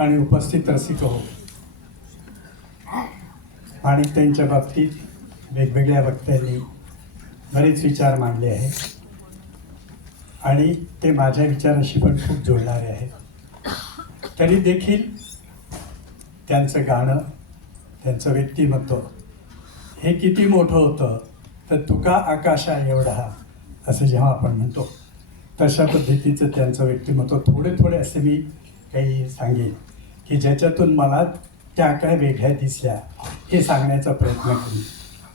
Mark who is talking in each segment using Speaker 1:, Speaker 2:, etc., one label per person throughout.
Speaker 1: आणि उपस्थित रसिक हो. आणि त्यांच्या बाबतीत वेगवेगळ्या वक्त्यांनी बरेच विचार मांडले आहेत. आणि ते माझ्या विचाराशी पण खूप जोडणारे आहेत. तरी देखील त्यांचं गाणं त्यांचं व्यक्तिमत्व हे किती मोठं होतं तर तुका आकाशा एवढा असं जेव्हा आपण म्हणतो तशा पद्धतीचं त्यांचं व्यक्तिमत्व थोडे थोडे असे मी काही सांगेन. की ज्याच्यातून मला त्या काय वेगळ्या दिसल्या हे सांगण्याचा प्रयत्न करू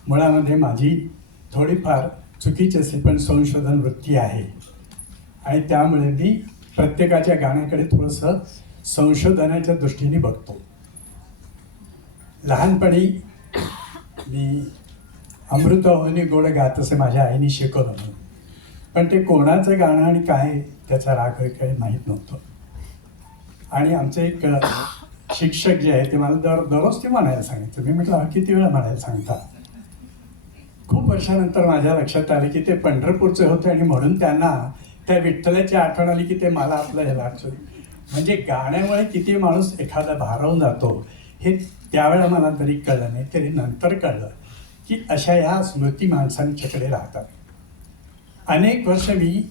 Speaker 1: मुळामध्ये माझी थोडीफार चुकीची असेल पण संशोधन वृत्ती आहे. आणि त्यामुळे मी प्रत्येकाच्या गाण्याकडे थोडंसं संशोधनाच्या दृष्टीने बघतो. लहानपणी मी अमृतहोनी गोड गात असे माझ्या आईने शिकवलं. पण ते कोणाचं गाणं आणि काय त्याचा राग काही माहीत नव्हतं. आणि आमचे एक शिक्षक जे आहे ते मला दर दररोज ते म्हणायला सांगितलं. मी म्हटलं किती वेळा म्हणायला सांगता? खूप वर्षानंतर माझ्या लक्षात आले की ते पंढरपूरचे होते आणि म्हणून त्यांना त्या विठ्ठलाची आठवण आली की ते मला आपलं ह्याला actually म्हणजे गाण्यामुळे किती माणूस एखादा भारावून जातो हे त्यावेळेला मला तरी कळलं नाही. तरी नंतर कळलं की अशा ह्या स्मृती माणसांच्याकडे राहतात. अनेक वर्ष मी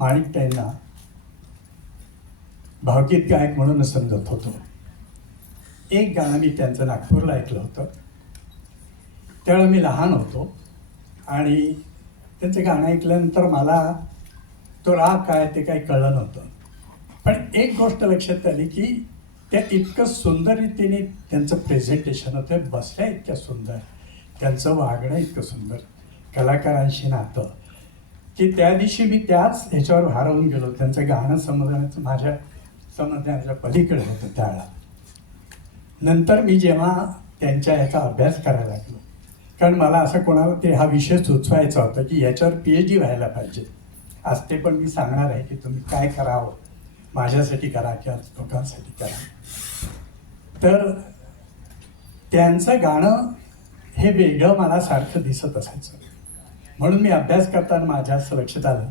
Speaker 1: माणिकताईंना भावगीत गायक म्हणून समजत होतो. एक गाणं मी त्यांचं नागपूरला ऐकलं होतं. त्यावेळेला मी लहान होतो आणि त्यांचं गाणं ऐकल्यानंतर मला तो राग काय ते काही कळलं नव्हतं. पण एक गोष्ट लक्षात आली की त्या इतकं सुंदर रीतीने त्यांचं प्रेझेंटेशन होतं. बसल्या इतक्या सुंदर. त्यांचं वागणं इतकं सुंदर. कलाकारांशी नातं. की त्या दिवशी मी त्याच ह्याच्यावर भारावून गेलो. त्यांचं गाणं समजण्याचं माझ्या समजण्याच्या पलीकडे होतं त्याला नंतर मी जेव्हा त्यांच्या ह्याचा अभ्यास करायला लागलो कारण मला असं कोणाला ते हा विषय सुचवायचा होता की याच्यावर पी एच डी व्हायला पाहिजे. आज ते पण मी सांगणार आहे की तुम्ही काय करावं? माझ्यासाठी करा किंवा लोकांसाठी करा. तर त्यांचं गाणं हे वेगळं मला सारखं दिसत असायचं. म्हणून मी अभ्यास करताना माझ्या असं लक्षात आलं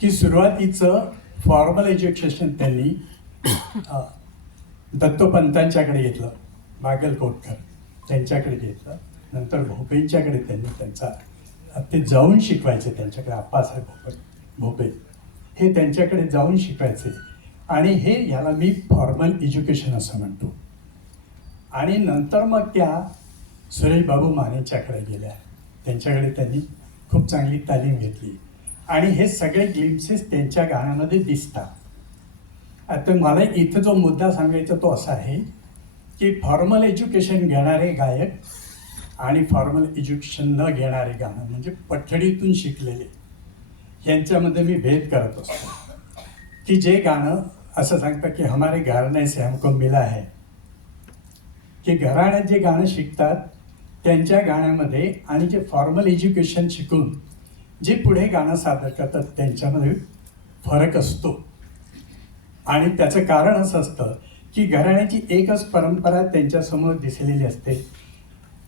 Speaker 1: की सुरुवातीचं फॉर्मल एज्युकेशन त्यांनी दत्तोपंतांच्याकडे घेतलं बागलकोटकर त्यांच्याकडे घेतलं नंतर भोपेंच्याकडे त्यांनी त्यांचा ते जाऊन शिकवायचे त्यांच्याकडे आप्पासाहेब भोपे भोपे हे त्यांच्याकडे जाऊन शिकवायचे. आणि हे ह्याला मी फॉर्मल एज्युकेशन असं म्हणतो. आणि नंतर मग त्या सुरेशबाबू मानेच्याकडे गेल्या. त्यांच्याकडे त्यांनी खूप चांगली तालीम घेतली. आणि हे सगळे ग्लिम्सेस त्यांच्या गाण्यामध्ये दिसतात. आता मला इथं जो मुद्दा सांगायचा तो असा आहे की फॉर्मल एज्युकेशन घेणारे गायक आणि फॉर्मल एज्युकेशन न घेणारे गाणं म्हणजे पठडीतून शिकलेले यांच्यामध्ये मी भेद करत असतो. की जे गाणं असं सांगतं की हमारे घराणे से हमको मिला है की घराण्यात जे गाणं शिकतात त्यांच्या गाण्यामध्ये आणि जे फॉर्मल एज्युकेशन शिकून जे पुढे गाणं सादर करतात त्यांच्यामध्ये फरक असतो. आणि त्याचं कारण असं असतं की घराण्याची एकच परंपरा त्यांच्यासमोर दिसलेली असते.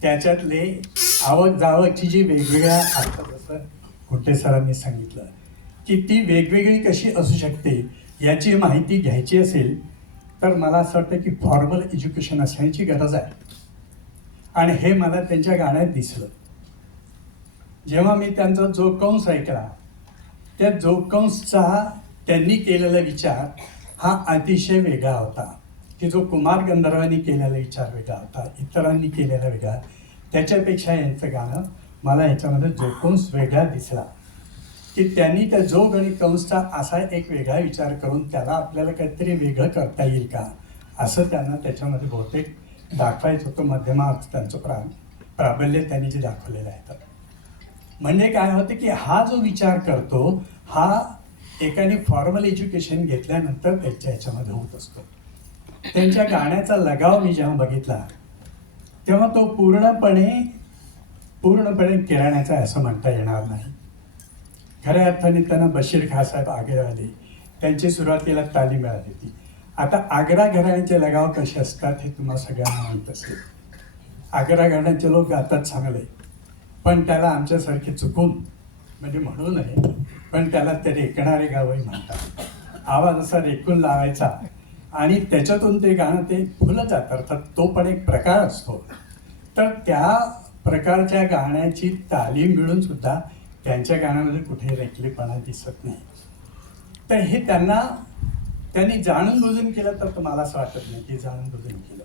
Speaker 1: त्याच्यातले आवक जावकची जी वेगवेगळ्या असतात जसं कुठे सरांनी सांगितलं की ती वेगवेगळी कशी असू शकते याची माहिती घ्यायची असेल तर मला असं वाटतं की फॉर्मल एज्युकेशन असण्याची गरज आहे. आणि हे मला त्यांच्या गाण्यात दिसलं. जेव्हा मी त्यांचा जोकंस ऐकला त्या जोकंसचा त्यांनी केलेला विचार हा अतिशय वेगळा होता. की जो कुमार गंधर्वांनी केलेला विचार वेगळा होता इतरांनी केलेला वेगळा. त्याच्यापेक्षा यांचं गाणं मला याच्यामध्ये जोकंस वेगळा दिसला. की त्यांनी त्या जोग आणि कंसचा असा एक वेगळा विचार करून त्याला आपल्याला काहीतरी वेगळं करता येईल का? असं त्यांना त्याच्यामध्ये बहुतेक दाखवायचं होतं. मध्यमार्थ त्यांचं प्रा प्राबल्य त्यांनी जे दाखवलेलं आहे. तर म्हणजे काय होतं की हा जो विचार करतो हा एकाने फॉर्मल एज्युकेशन घेतल्यानंतर त्यांच्या ह्याच्यामध्ये होत असतो. त्यांच्या गाण्याचा लगाव मी जेव्हा बघितला तेव्हा तो पूर्णपणे पूर्णपणे किराण्याचा आहे असं म्हणता येणार नाही. खऱ्या अर्थाने त्यांना बशीर खासाहेब आग्रा आले. त्यांची सुरुवातीला तालीम मिळाली होती. आता आग्रा घराण्याचे लगाव कसे असतात हे तुम्हाला सगळ्यांना माहीत असेल. आग्रा घराण्याचे लोक गातात चांगले पण त्याला आमच्यासारखे चुकून म्हणजे म्हणू नये पण त्याला ते रेकणारे गावही म्हणतात. आवाज असा रेकून लावायचा आणि त्याच्यातून ते गाणं ते फुलं जात. अर्थात तो पण एक प्रकार असतो. तर त्या प्रकारच्या गाण्याची तालीम मिळून सुद्धा त्यांच्या गाण्यामध्ये कुठे रेखलेपणा दिसत नाही. तर हे त्यांना त्यांनी जाणून बुजून केलं तर मला असं वाटत नाही की जाणून बुजून केलं.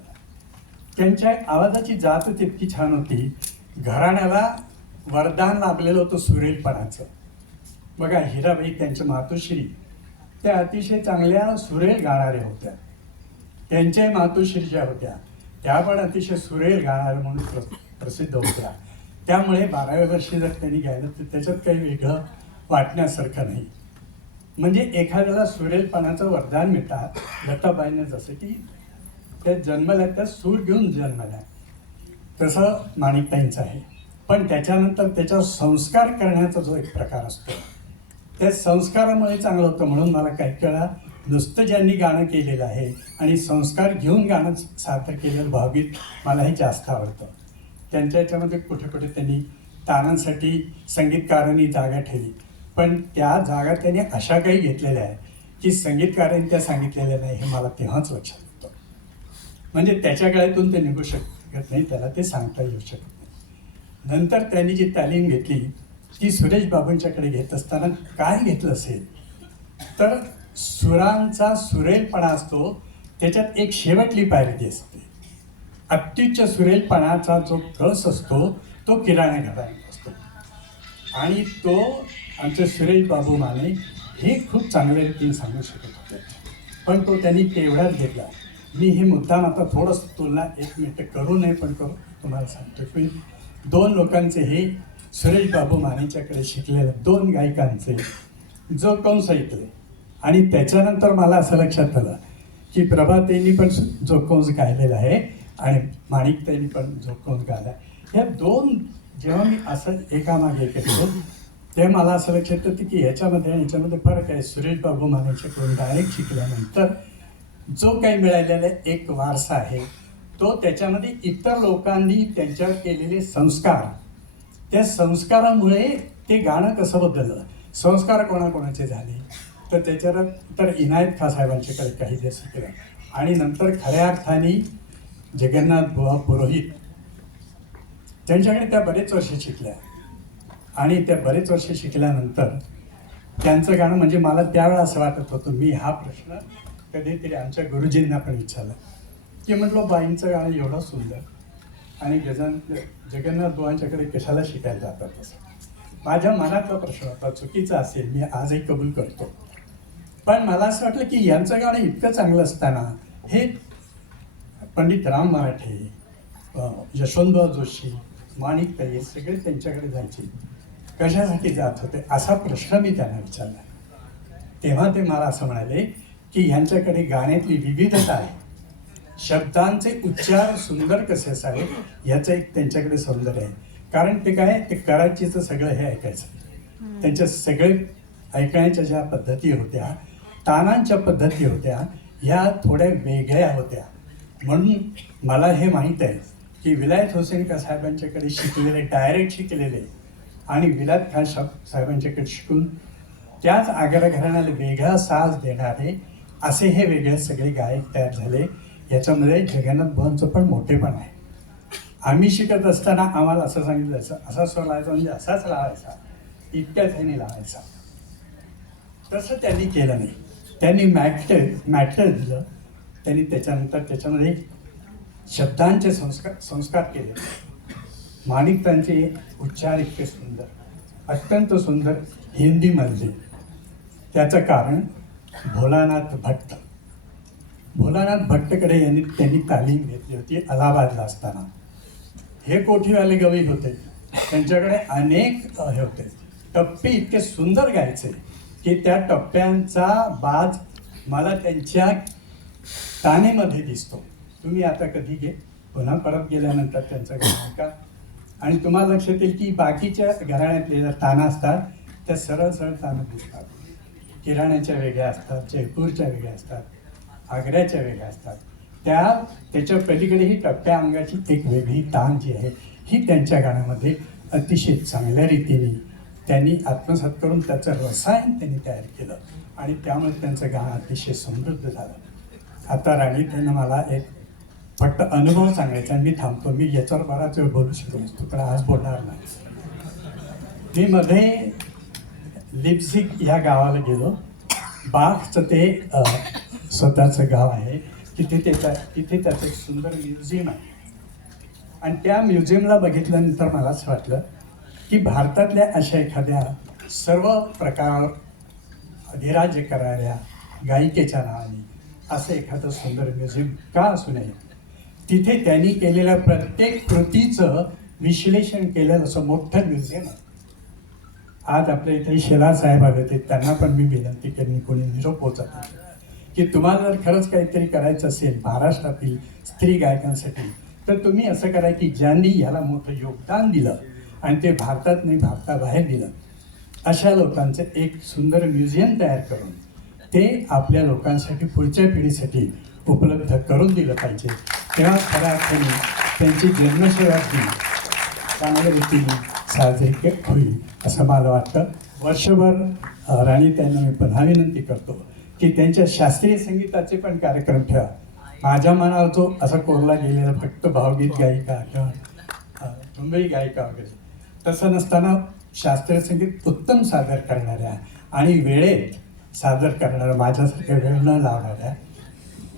Speaker 1: त्यांच्या आवाजाची जात तितकी छान होती. घराण्याला वरदान लाभलेलं होतं सुरेलपणाचं. बघा हिराबाई त्यांच्या मातोश्री. त्या अतिशय चांगल्या सुरेल गाणाऱ्या होत्या. त्यांच्या मातोश्री ज्या होत्या. त्या पण अतिशय सुरेल गाणाऱ्या म्हणून प्र प्रसिद्ध होत्या. त्यामुळे बाराव्या वर्षी जर त्यांनी गायलं तर त्याच्यात काही वेगळं वाटण्यासारखं नाही. म्हणजे एखाद्याला सुरेलपणाचं वरदान मिळतात. लताबाईने जसं की त्या जन्मल्या त्या सूर घेऊन जन्मल्या. तसं माणिकताईंचं आहे. पण त्याच्यानंतर त्याच्यावर संस्कार करण्याचा जो एक प्रकार असतो त्या संस्कारामुळे चांगलं होतं म्हणून मला काही वेळा नुसतं ज्यांनी गाणं केलेलं आहे आणि संस्कार घेऊन गाणं सादर केलेलं भावगीत मलाही जास्त आवडतं. त्यांच्या याच्यामध्ये कुठे कुठे त्यांनी तानांसाठी संगीतकारांनी जागा ठेवली. पण त्या जागा त्यांनी अशा काही घेतलेल्या आहे की संगीतकारांनी त्या सांगितलेल्या नाही हे मला तेव्हाच लक्षात येतं म्हणजे त्याच्या गळ्यातून ते निघू शकत नाही त्याला ते सांगता येऊ शकत नाही. नंतर त्यांनी जी तालीम घेतली ती सुरेश बाबूंच्याकडे घेत असताना काय घेतलं असेल? तर सुरांचा सुरेलपणा असतो त्याच्यात एक शेवटली पायरी असते. अत्युच्च सुरेलपणाचा जो कस असतो तो किराणा घराण्यात असतो. आणि तो आमचे सुरेश बाबू माने हे खूप चांगल्या रीतीने सांगू शकत होते. पण तो त्यांनी तेवढाच घेतला. मी हे मुद्दाम आता थोडंसं तुलना एक मिनटं करू नये पण करू. तुम्हाला सांगतो की दोन लोकांचे हे सुरेश बाबू मानेच्याकडे शिकलेल्या दोन गायकांचे जो कंस ऐकले आणि त्याच्यानंतर मला असं लक्षात आलं की प्रभाताईंनी पण जो कंस गायलेला आहे आणि माणिकताईंनी पण जो कंस गायला ह्या दोन जेव्हा मी असं एकामागे एक ते तेव्हा मला असं लक्षात येतं की याच्यामध्ये आणि याच्यामध्ये फरक आहे. सुरेश बाबू मानेच्याकडून डायरेक्ट शिकल्यानंतर जो काही मिळालेला एक वारसा आहे तो त्याच्यामध्ये इतर लोकांनी त्यांच्यावर केलेले संस्कार त्या संस्कारामुळे ते गाणं कसं बदललं? संस्कार कोणाकोणाचे झाले? तर त्याच्यावर तर इनायत खा साहेबांच्याकडे काही दिवस केलं आणि नंतर खऱ्या अर्थाने जगन्नाथ बुवा पुरोहित. त्यांच्याकडे त्या बरेच वर्ष शिकल्या. आणि त्या बरेच वर्ष शिकल्यानंतर त्यांचं गाणं म्हणजे मला त्यावेळा असं वाटत होतं मी हा प्रश्न कधीतरी आमच्या गुरुजींना पण विचारला. की म्हटलं बाईंचं गाणं एवढं सुंदर. आणि गजान जगन्नाथ बुवांच्याकडे कशाला शिकायला जातात असं? माझ्या मनातला प्रश्न होता चुकीचा असेल मी आजही कबूल करतो. पण मला असं वाटलं की यांचं गाणं इतकं चांगलं असताना हे पंडित राम मराठे यशवंतराव जोशी माणिक ताई सगळे त्यांच्याकडे जायचे. कशासाठी जात होते? असा प्रश्न मी त्यांना विचारला. तेव्हा ते मला असं म्हणाले की ह्यांच्याकडे गाण्यातली विविधता आहे. शब्दांचे उच्चार सुंदर कसे असावे ह्याचं एक त्यांच्याकडे सौंदर्य आहे. कारण ते काय ते कराचीचं सगळं हे ऐकायचं. त्यांच्या सगळे ऐकण्याच्या ज्या पद्धती होत्या तानांच्या पद्धती होत्या ह्या थोड्या वेगळ्या होत्या. म्हणून मला हे माहीत आहे की विलायत हुसेन का साहेबांच्याकडे शिकलेले डायरेक्ट शिकलेले आणि विलायत खान सा साहेबांच्याकडे शिकून त्याच आग्रा घराण्याला वेगळा साज देणारे असे हे वेगळे सगळे गायक तयार झाले. याच्यामध्ये जगन्नाथ भवनचं पण मोठेपण आहे. आम्ही शिकत असताना आम्हाला असं सांगितलं जायचं असा स्वर लावायचा म्हणजे असाच लावायचा इतक्याच ह्याने लावायचा. तसं त्यांनी केलं नाही. त्यांनी मॅटर मॅटर दिलं. त्यांनी त्याच्यानंतर त्याच्यामध्ये शब्दांचे संस्कार संस्कार केले. माणिकतांचे उच्चार इतके सुंदर अत्यंत सुंदर हिंदीमधले. त्याचं कारण भोलानाथ भट्ट. भोलानाथ भट्टकडे यांनी त्यांनी तालीम घेतली होती अलाहाबादला असताना. हे कोठीवाले गवई होते? त्यांच्याकडे अनेक हे होते. टप्पे इतके सुंदर गायचे की त्या टप्प्यांचा बाज मला त्यांच्या तानेमध्ये दिसतो. तुम्ही आता कधी घे पुन्हा परत गेल्यानंतर त्यांचं गाणं ऐका. आणि तुम्हाला लक्षात येईल की बाकीच्या घराण्यातले ज्या ताना असतात त्या सरळ सरळ ताना दिसतात. किराण्याच्या वेगळ्या असतात जयपूरच्या वेगळ्या असतात. आग्र्याच्या वेगळ्या असतात. त्या त्याच्या पलीकडे ही टप्प्या अंगाची एक वेगळी ताण जी आहे ही त्यांच्या गाण्यामध्ये अतिशय चांगल्या रीतीने त्यांनी आत्मसात करून त्याचं रसायन त्यांनी तयार केलं आणि त्यामुळे त्यांचं गाणं अतिशय समृद्ध झालं. आता राणी त्यांना मला एक फक्त अनुभव सांगायचा मी थांबतो. मी याच्यावर बराच वेळ बोलू शकलो असतो पण आज बोलणार नाही. मी मध्ये लिप्सिक ह्या गावाला गेलो. बाघचं ते स्वतःचं गाव आहे. तिथे त्याचा तिथे त्याचं एक सुंदर म्युझियम आहे. आणि त्या म्युझियमला बघितल्यानंतर मला असं वाटलं की भारतातल्या अशा एखाद्या सर्व प्रकार अधिराज्य करणाऱ्या गायिकेच्या नावाने असं एखादं सुंदर म्युझियम का असू नये? तिथे त्यांनी केलेल्या प्रत्येक कृतीचं विश्लेषण केलेलं असं मोठं म्युझियम आहे. आज आपल्या इथे शेला साहेब आले होते त्यांना पण मी विनंती केली कोणी निरोप पोचत नाही. की तुम्हाला जर खरंच काहीतरी करायचं असेल महाराष्ट्रातील स्त्री गायकांसाठी तर तुम्ही असं करा की ज्यांनी ह्याला मोठं योगदान दिलं आणि ते भारतात नाही भारताबाहेर दिलं अशा लोकांचं एक सुंदर म्युझियम तयार करून ते आपल्या लोकांसाठी पुढच्या पिढीसाठी उपलब्ध करून दिलं पाहिजे. तेव्हा खऱ्या अर्थाने त्यांची जन्मशताब्दी चांगल्या रीतीने साजरी होईल असं मला वाटतं. वर्षभर राणी त्यांना मी पुन्हा विनंती करतो. की त्यांच्या शास्त्रीय संगीताचे पण कार्यक्रम ठेवा. माझ्या मनावर जो असा कोरला गेलेला फक्त भावगीत गायिका किंवा मुंबई गायिका वगैरे. तसं नसताना शास्त्रीय संगीत उत्तम सादर करणाऱ्या आणि वेळेत सादर करणाऱ्या माझ्यासारख्या वेळ न लावणाऱ्या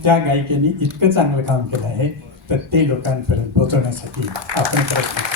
Speaker 1: त्या गायिकेने इतकं चांगलं काम केलं आहे तर ते लोकांपर्यंत पोहोचवण्यासाठी आपण प्रयत्न